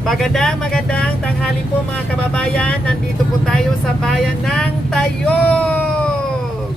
Magandang tanghali po mga kababayan. Nandito po tayo sa bayan ng Tayog.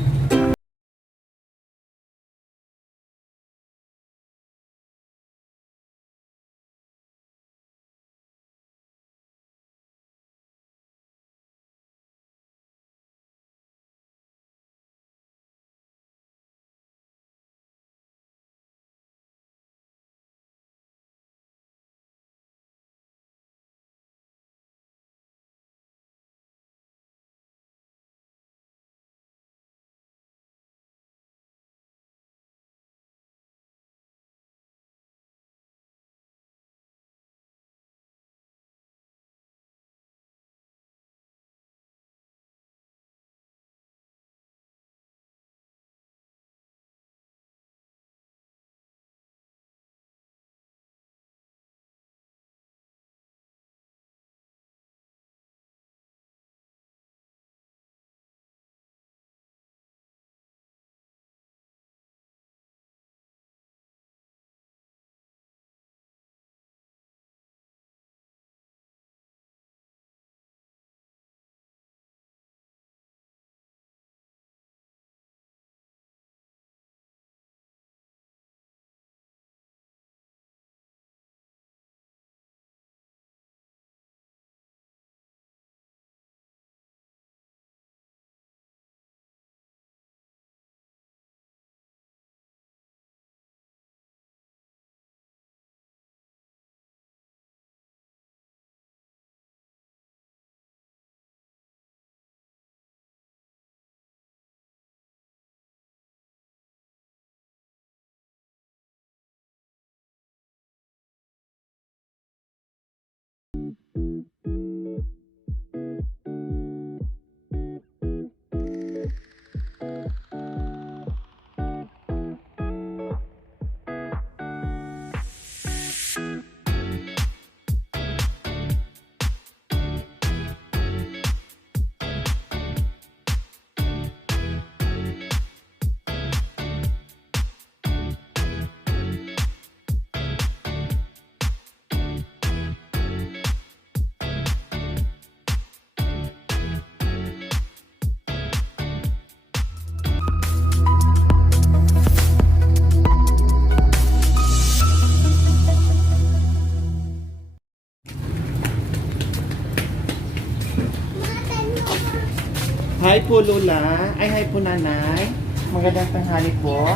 Hi po Lola. Ay, hi po Nanay. Magandang tanghali po.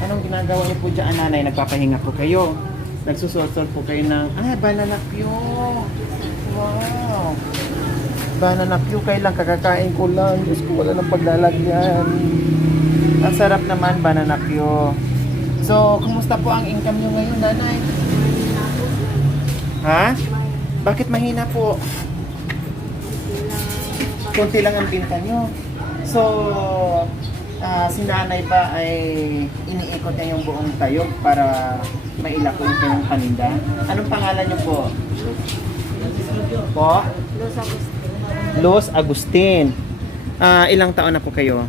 Anong ginagawa niyo po dyan, Nanay? Nagpapahinga po kayo. Nagsusot-sot po kayo ng, banana Q. Wow. Banana Q. Kailan kakakain ko lang. Diyos ko, wala nang paglalagyan. Ang sarap naman, banana Q. So, kumusta po ang income niyo ngayon, Nanay? Ha? Bakit mahina po? Kunti lang ang binta nyo. So, si nanay ba ay iniikot niya yung buong Tayog para mailakon ko yung paninda? Anong pangalan nyo po? Po? Los Agustin. Los Agustin. Ilang taon na po kayo?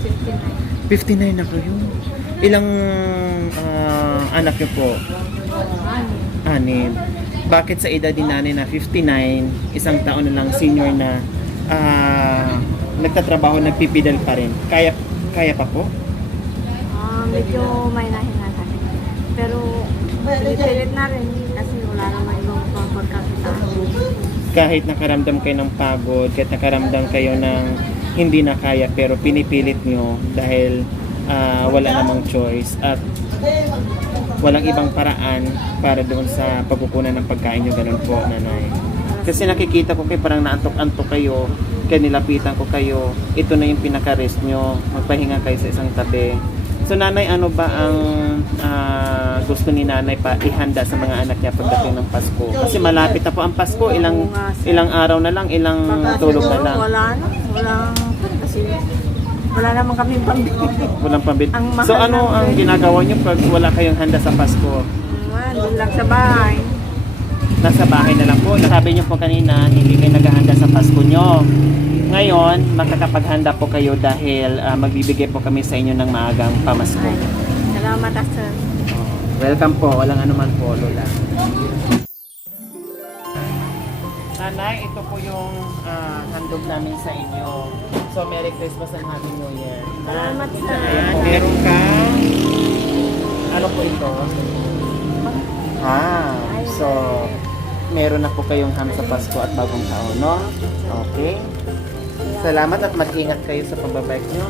59. 59 na kayo. Ilang anak nyo po? Anim. Bakit sa edad din nanay na 59, isang taon na lang senior na nagtatrabaho, nagpipidal pa rin? Kaya pa po? Medyo may nahinata. Pero pinipilit na rin kasi wala naman ibang pagkakita. Kahit nakaramdam kayo ng pagod, kahit nakaramdam kayo ng hindi na kaya, pero pinipilit nyo dahil wala namang choice at walang ibang paraan para doon sa pagkukunan ng pagkain nyo. Ganun po, Nanay. Kasi nakikita ko kayo parang naantok-antok kayo, kaya nilapitan ko kayo. Ito na yung pinaka-rest nyo. Magpahinga kayo sa isang tabi. So, Nanay, ano ba ang gusto ni Nanay pa ihanda sa mga anak niya pagdating ng Pasko? Kasi malapit na po ang Pasko. Ilang araw na lang, ilang tulog na lang. Wala kasi wala naman kaming pambili. Walang pambili. Ang So, mahal ano ng- ang ginagawa nyo pag wala kayong handa sa Pasko? Doon lang sa bahay. Nasa bahay na lang po. Nasabi niyo po kanina, hindi kayo naghahanda sa Pasko nyo. Ngayon, makakapaghanda po kayo dahil magbibigay po kami sa inyo ng maagang pamasko. Salamat, sir. Welcome po. Walang anuman po, Lola. Nanay, ito po yung handog namin sa inyo. So, Merry Christmas and Happy New Year. Salamat sa... Ayan, meron ka. Ano po ito? So, meron na po kayong ham sa Pasko at bagong taon, no? Okay. Salamat at mag-ingat kayo sa pagbabike nyo.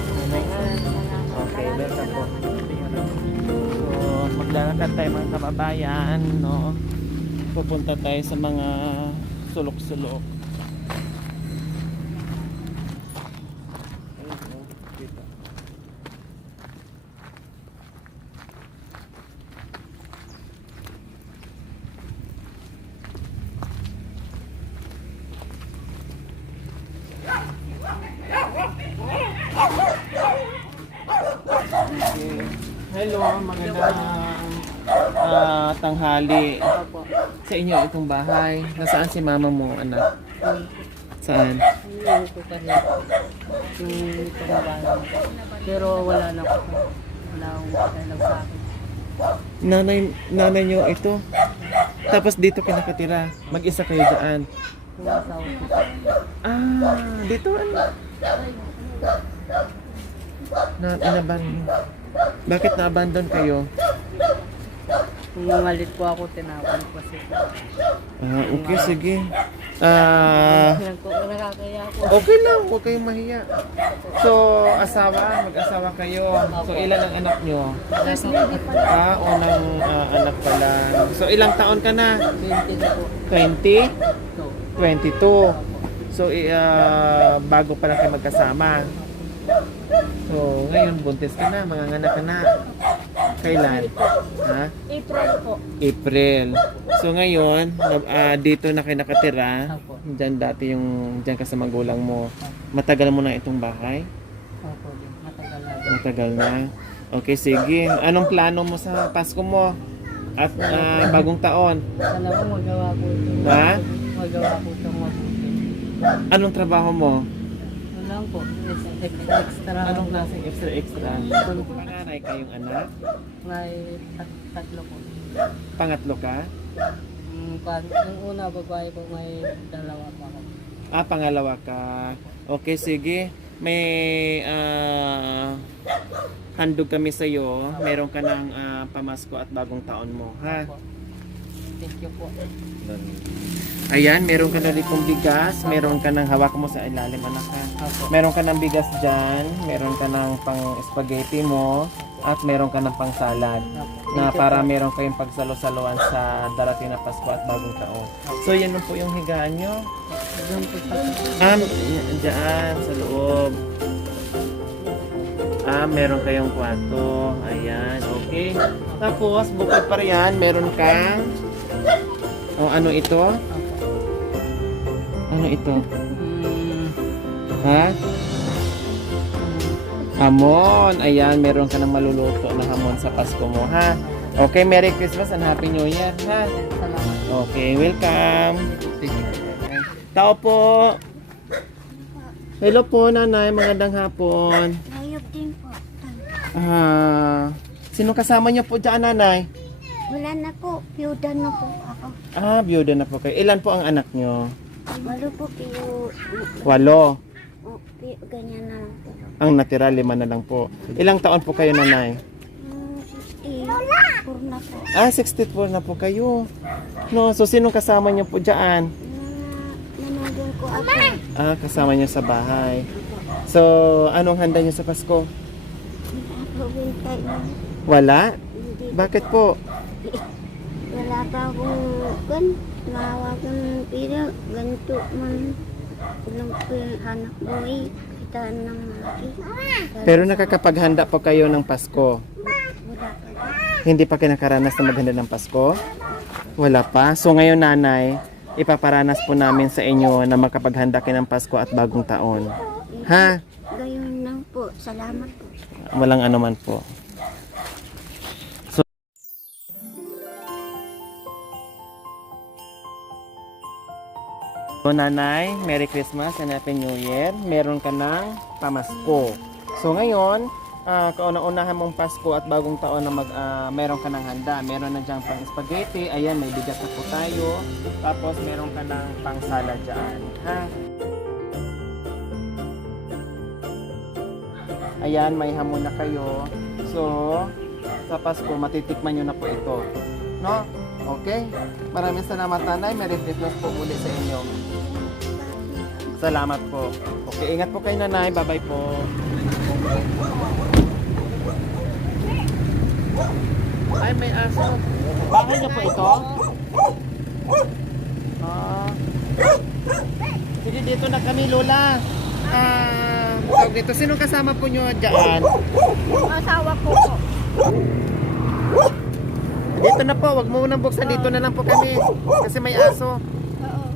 Okay, welcome po. So, maglalakad tayo mga kababayan, no? Pupunta tayo sa mga sulok-sulok. Hello, magandang tanghali. Sa inyo itong bahay. Nasaan si mama mo, anak? Saan? Hindi ko kasi yung pinabalan. Pero wala na ako. Wala akong kailang sa akin. Nanay nyo ito. Tapos dito kayo nakatira. Mag-isa kayo dyan. Kung asawa ko. Dito ano? Inabandon. Bakit na-abandon kayo? Kung mangalit po ako, tinawag ko siya. Okay, sige. Nakakaya ako. Okay lang, huwag kayong mahiya. So, mag-asawa kayo. So, ilan ang anak nyo? Unang anak pa lang. So, ilang taon ka na? 20 na po. 20? So, 22. So, bago pa lang kayo magkasama. So, ngayon buntis ka na, manganganak ka na. Kailan? Ha? April po. April. So ngayon, dito na kayo nakatira. Opo. Diyan ka sa magulang mo. Matagal mo na itong bahay? Opo. Matagal na. Matagal na. Okay, sige. Anong plano mo sa Pasko mo? At bagong taon? Alam ko magawa ko ito. Ha? Magawa ko itong mabuti. Anong trabaho mo? Wala po. Extra. Anong klaseng extra? Panganay kayong anak? May tatlo po. Pangatlo ka? Yung una babae po, may dalawa pa ako. Pangalawa ka. Okay, sige. May handog kami sa iyo. Meron ka ng pamasko at bagong taon mo, ha? Thank you po. Ayan, meron ka na ditong bigas. Meron ka ng hawak mo sa ilalim, anak, ha? Opo. Meron ka ng bigas dyan. Meron ka ng pang spaghetti mo. At meron ka ng pang salad. Na para meron kayong pagsalo-saluan sa darating na Pasko at bagong taon. So, yan na po yung higaan nyo. Diyan po sa Diyan, sa loob. Meron kayong kwarto. Ayan, okay. Tapos, bukod pa riyan, meron kang... ano ito? Ano ito? Ha? Hamon. Ayan, meron ka ng maluluto na hamon sa Pasko mo, ha? Okay, Merry Christmas and Happy New Year, ha? salamat. Okay, welcome. Tao po. Hello po, nanay. Magandang hapon. Ayop din po. Sino kasama niyo po dyan, nanay? Wala na po. Piyuda na po ako. Byuda na po kayo. Ilan po ang anak niyo? Malo po piyo. 8. Ganyan na lang po. Ang natira, 5 na lang po. Ilang taon po kayo, nanay? 64 na po. 64 na po kayo. No, so sinong kasama niyo po dyan? Nanunod ko ako. Kasama niyo sa bahay. So, anong handa niyo sa Pasko? Provintay na. Wala? Hindi. Bakit po? Wala pa akong nawagan ng pira. Ganito man. Ilang po yung anak buhay. Kitaan ng malaki. Pero nakakapaghanda po kayo ng Pasko. Wala pa. Hindi pa kinakaranas na maghanda ng Pasko? Wala pa. So ngayon, nanay, ipaparanas po namin sa inyo na makapaghanda kayo ng Pasko at bagong taon. Ha? Gayon lang po. Salamat po. Walang anuman po. So, nanay, Merry Christmas and Happy New Year. Meron ka ng pamasko. So, ngayon, kauna-unahan mong Pasko at bagong taon na meron ka ng handa. Meron na dyan pang spaghetti. Ayan, may bigas na po tayo. Tapos meron ka ng pang salad dyan. Ha? Ayan, may hamon na kayo. So, sa Pasko, matitikman nyo na po ito. No? Okay? Maraming salamat, Nanay. Merry Christmas po muli sa inyo. Salamat po. Okay, ingat po kayo, Nanay. Bye-bye po. Ay, may aso. Bahay niyo po ito? Sige, dito na kami, Lola. Tawag dito. Sino kasama po nyo dyan? Asawa ko po. Dito na po. Wag mo nang buksan. Dito na lang po kami. Kasi may aso. Oo.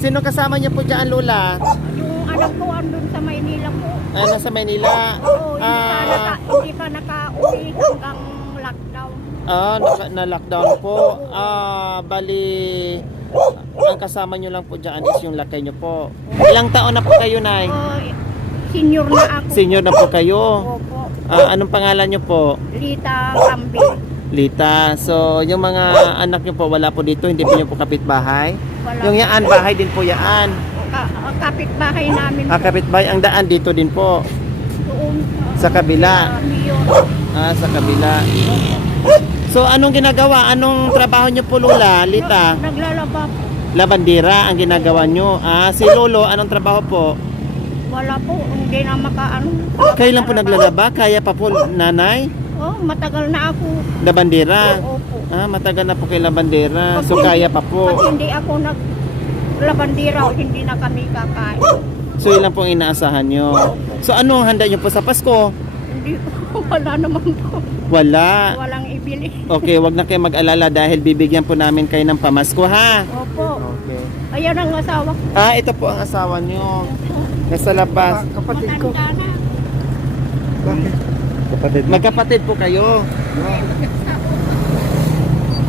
Sino kasama niyo po dyan, Lola? Yung anak ko andun sa Maynila po. Nasa Maynila. Oo, hindi pa naka-uwi hanggang lockdown. Na-lockdown po. Bali, ang kasama nyo lang po dyan is yung lakay nyo po. Ilang taon na po kayo, Nay? Senior na ako. Senior na po kayo. Opo. Anong pangalan nyo po? Lita Cambi. Lita. So, yung mga anak nyo po, wala po dito? Hindi po nyo po kapitbahay? Wala. Yung yaan, bahay din po yaan. Kapitbahay namin. Kapitbahay, ang daan dito din po. Doon. Sa kabila. Miyon. Sa kabila. So, anong ginagawa? Anong trabaho nyo po, Lola? Lita? Naglalaba po. Labandera ang ginagawa nyo. Si Lolo, anong trabaho po? Wala po. Hindi na makaano. Kailan po naglalaba? Kaya pa po, Nanay? Oh, matagal na ako. Labandera? Opo. Matagal na po kay labandera. So, Pag kaya pa po. Pag hindi ako naglabandira, hindi na kami kakain. So, yun lang po ang inaasahan nyo. So, ano ang handa nyo po sa Pasko? Hindi po. Wala naman po. Wala. Walang ibili. Okay, wag na kayo mag-alala dahil bibigyan po namin kayo ng pamasko, ha? Opo. Okay. Ayan ang asawa ko. Ito po ang asawa nyo. Nasa labas. Kapatid ko. Matanda na. Bakit? Kapatid. Magkapatid po kayo.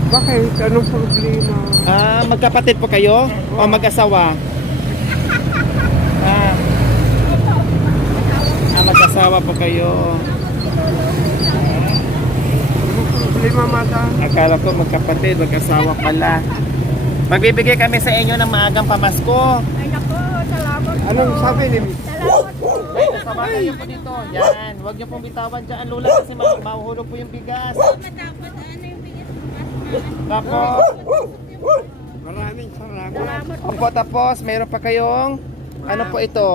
Bakit? Anong problema? Magkapatid po kayo? O mag-asawa? Mag-asawa po kayo. Anong problema, madam? Akala ko magkapatid, mag-asawa pala. Magbibigay kami sa inyo ng maagang pamasko. Ay nako, salamat po. Anong sabi ni Salamat po. Ay, kasama kayo po dito. Yan, huwag niyo pong bitawan dyan, Lola, kasi mahuhulog po yung bigas. Tapos, Maraming salamat. Salamat po. opo, tapos, meron pa kayong, ano po ito?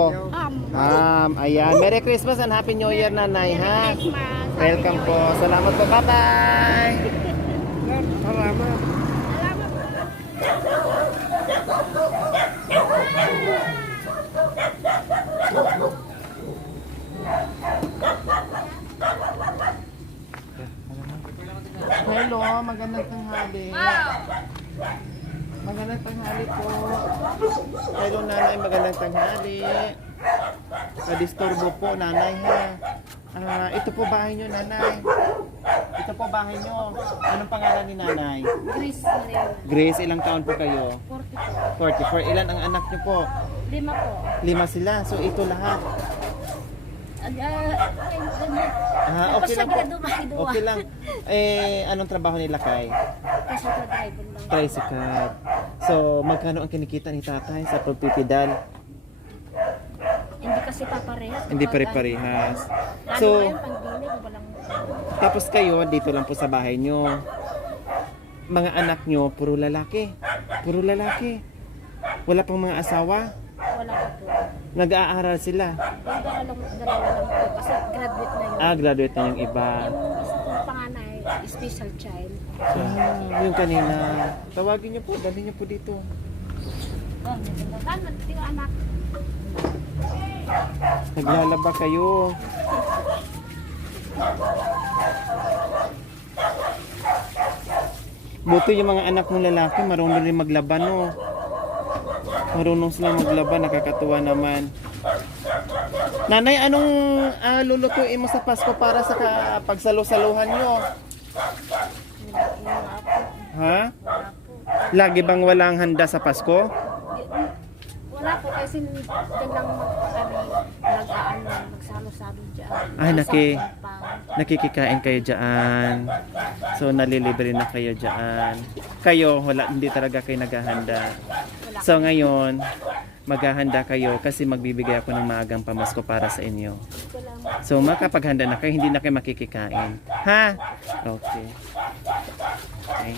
Ayan, Merry Christmas and Happy New Year, Nanay, ha? Christmas. Welcome po. Salamat po. Bye-bye. Salamat. Salamat po. Hello, magandang tanghali. Magandang tanghali po. Hello, Nanay, magandang tanghali. Kadisturbo po, Nanay, ha? Ito po bahay nyo, Nanay. Ito po bahay nyo. Anong pangalan ni Nanay? Grace Maria. Grace, ilang taon po kayo? 44. 44. Ilan ang anak nyo po? 5 po. 5 sila. So, ito lahat. Okay lang po. Okay lang. Anong trabaho nila kay? Kasi ko driver lang. Tricycle. So, magkano ang kinikita ni tatay sa pagpipidal? Hindi kasi paparehas. Hindi pare-parehas. So, So, pang-dinner, walang... tapos kayo, dito lang po sa bahay nyo. Mga anak nyo, puro lalaki. Puro lalaki. Wala pang mga asawa. Wala pa po. Nag-aaral sila. Yung dalawa lang po kasi graduate na yun. Graduate na yung iba. Yung isa kong panganay, special child. Yung kanina. Tawagin nyo po, dalhin nyo po dito. Oh, nagandang tingnan anak. Naglalaba kayo. Buti yung mga anak mong lalaki, marunong rin maglaba, no? Marunong silang maglaba, nakakatuwa naman. Nanay, anong lulutuin mo sa Pasko para sa pagsalo-saluhan nyo? Ha? Lagi bang walang handa sa Pasko? Wala po kasi dyan lang kami nag-aano, magsalo-salo dyan. Ay, Sa naki. pang nakikikain kayo dyan. So, nalilibre na kayo dyan. Kayo, wala, hindi talaga kayo naghahanda. So, ngayon, maghahanda kayo kasi magbibigay ako ng maagang pamasko para sa inyo. So, makapaghanda na kayo, hindi na kayo makikikain. Ha? Okay. Okay.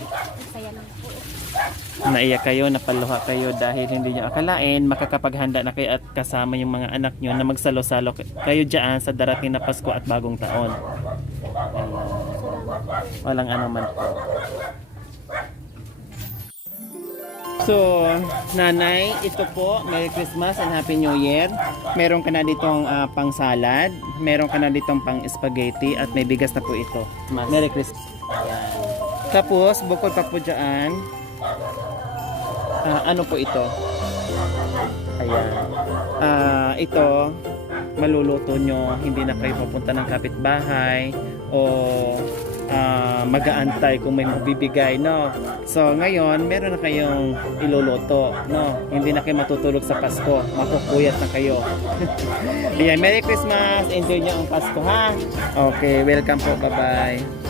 Naiyak kayo, napaluha kayo dahil hindi nyo akalain, makakapaghanda na kayo at kasama yung mga anak nyo na magsalo-salo kayo dyan sa darating na Pasko at Bagong Taon. Ayan. Walang anuman po. So, nanay, ito po, Merry Christmas and Happy New Year. Meron ka na ditong pang salad, meron ka na ditong pang spaghetti at may bigas na po ito. Merry Christmas. Ayan. Tapos, bukod pa po dyan, ano po ito? Ayan. Ito, maluluto nyo, hindi na kayo pupunta ng kapitbahay o mag-aantay kung may magbibigay, no? So, ngayon, meron na kayong iluluto, no? Hindi na kayo matutulog sa Pasko. Mapupuyat na kayo. Ayan, Merry Christmas! Enjoy nyo ang Pasko, ha? Okay, welcome po. Bye-bye.